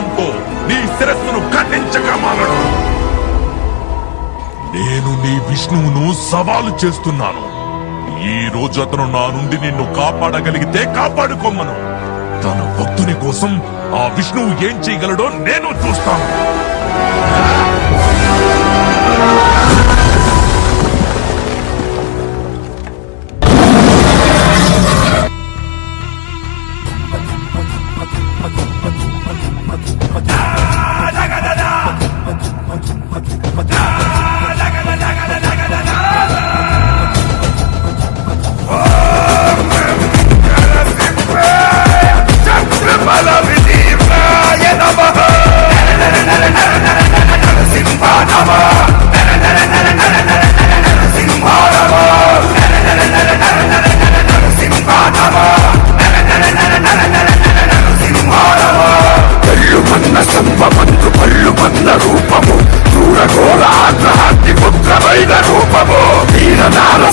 ఆయుధంతో నీ శిరస్సును ఖండించగా మారడు. నేను నీ విష్ణువును సవాలు చేస్తున్నాను. ఈ రోజు అతను నా నుండి నిన్ను కాపాడగలిగితే కాపాడుకోమను. తన భక్తుని కోసం ఆ విష్ణువు ఏం చేయగలడో నేను చూస్తాను.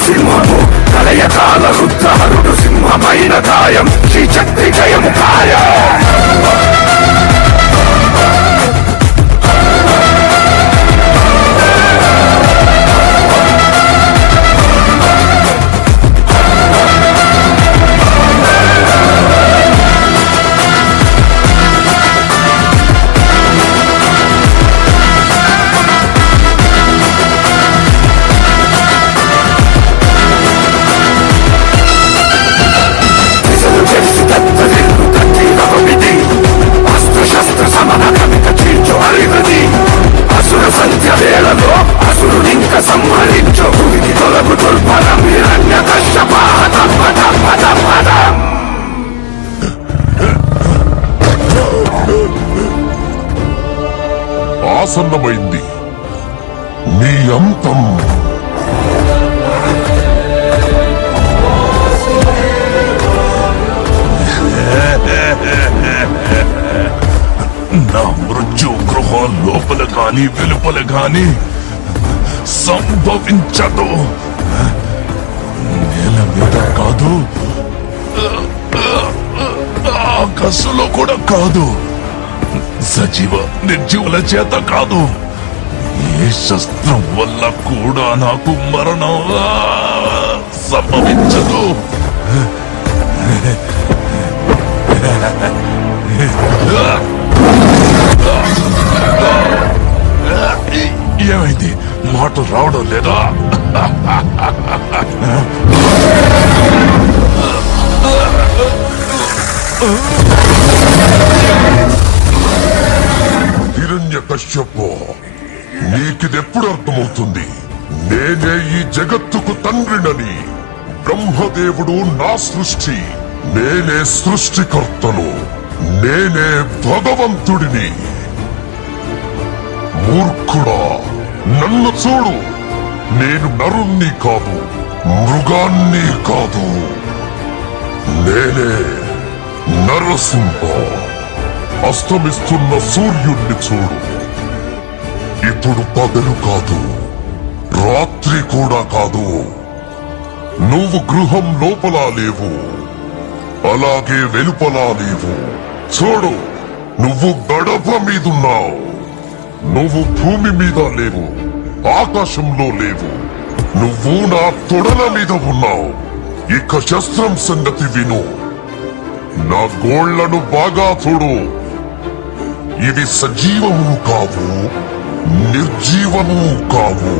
సింహము కలయకాల రుద్రహరుడు సింహమైన గాయం శ్రీచక్రి జయము ఖాయం. సంహరించు ఇది తొలగు దుర్భరం హిరణ్య కశ్యపాదం. ఆసన్నమైంది నీ అంతం. నా మృత్యు గృహం లోపల గాని వెలుపల గాని సంభవించదు. నేల మీద కాదు, ఆకాశంలో కూడా కాదు, సజీవ నిర్జీవుల చేత కాదు. ఏ శస్త్రం వల్ల కూడా నాకు మరణం సంభవించదు. ఏమైంది? మాటలు రావడం లేదా? హిరణ్యకశ్యపో, నీకిదెప్పుడు అర్థమవుతుంది? నేనే ఈ జగత్తుకు తండ్రినని. బ్రహ్మదేవుడు నా సృష్టి, నేనే సృష్టికర్తను, నేనే భగవంతుడిని. మూర్ఖుడా, నన్ను చూడు. నేను నరుణ్ణి కాదు, మృగాన్ని కాదు. నేనే నరసింహ. అస్తమిస్తున్న సూర్యుణ్ణి చూడు. ఇప్పుడు పగలు కాదు, రాత్రి కూడా కాదు. నువ్వు గృహం లోపల లేవు, అలాగే వెలుపలా లేవు. చూడు, నువ్వు గడప మీదున్నావు. నువ్వు భూమి మీద లేవు, ఆకాశంలో లేవు. నువ్వు నా తొడల మీద ఉన్నావు. ఇక శస్త్రం సంగతి విను. నా గోళ్లను బాగా చూడు. ఇవి సజీవము కావు, నిర్జీవము కావు.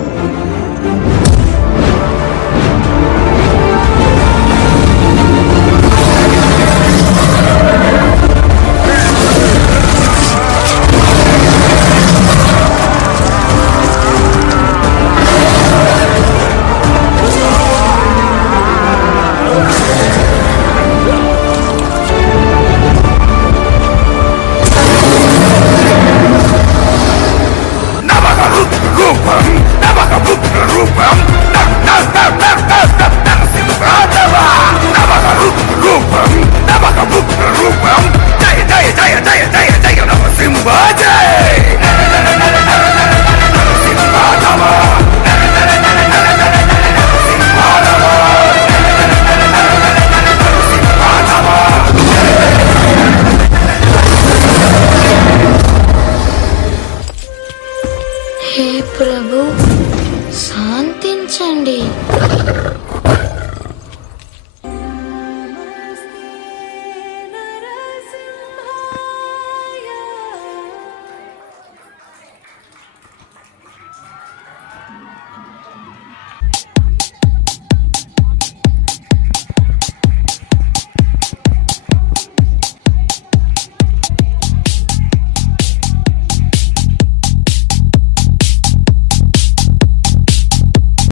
రూపం చేయండి